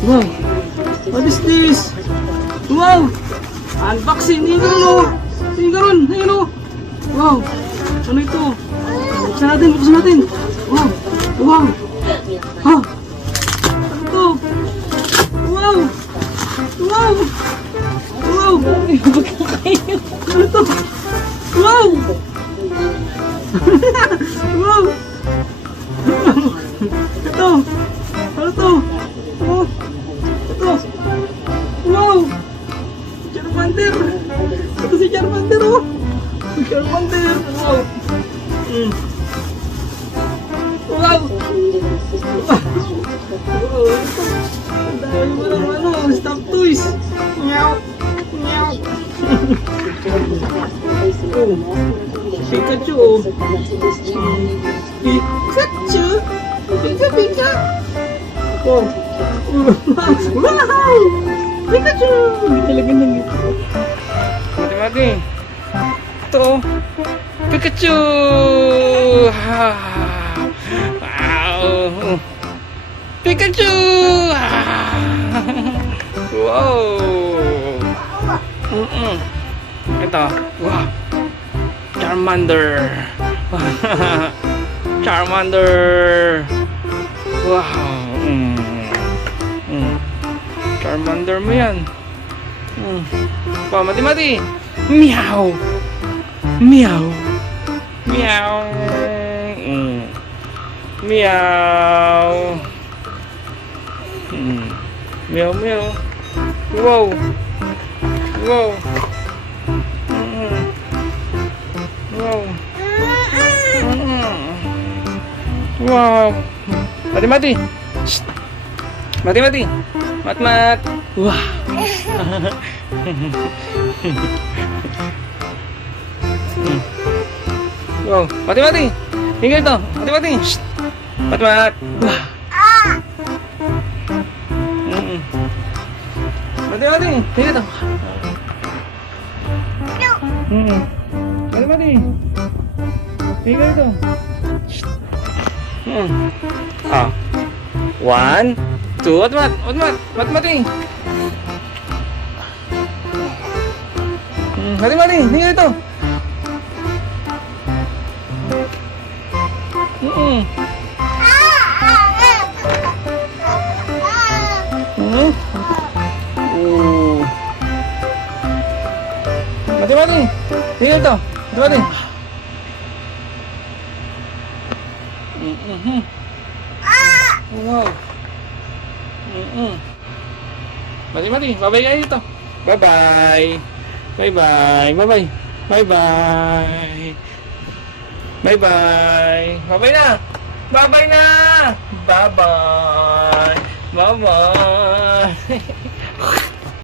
Wow. What is this? Wow. Unboxing. Tingin ka ron o. Tingin ka ron. Ayun o. Wow. Ano ito? Buksan natin. Buksan natin. Wow. Wow. Ha? Ano ito? Wow. Wow. Wow. Ano ito? Wow. Wow. Ito. Ano ito? Oh. Ito. Wow. Charmander. Ito si Charmander oh. Si Charmander. Wow. Wow. Wow. Ang dami mo ng ano, stuffed toys. Meow. Meow. Oh. Pikachu oh. Pikachu. Pika Pika. Oh. Wow. Pikachu. Talaga nang ito. Mati-mati. Ito oh. Pikachu. Wow. Pikachu. Wow. Ito. Wow. Charmander. Charmander. Wow. Charmander mo yan. Pa, mati-mati. Meow. Meow. Meow. Meow. Meow, meow. Wow. Wow. Wow. Wow. Mati-mati. Mati-mati. Mat-mat. Wah. Wow. Mati-mati. Tinggal ito. Mati-mati. Mat-mat. Wah. Mati-mati. Tinggal ito. Mati-mati. Tinggal ito. Ah. 1, 2, mat-mat. Mat-mat. Mat-mati. Mati-mati. Tinggal ito. Mati-mati. Tinggal ito. Mati-mati. Wow. Mati-mati. Bye-bye kayo dito. Bye-bye. Bye-bye. Bye-bye. Bye-bye. Bye-bye. Bye-bye na. Bye-bye na. Bye-bye. Bye-bye.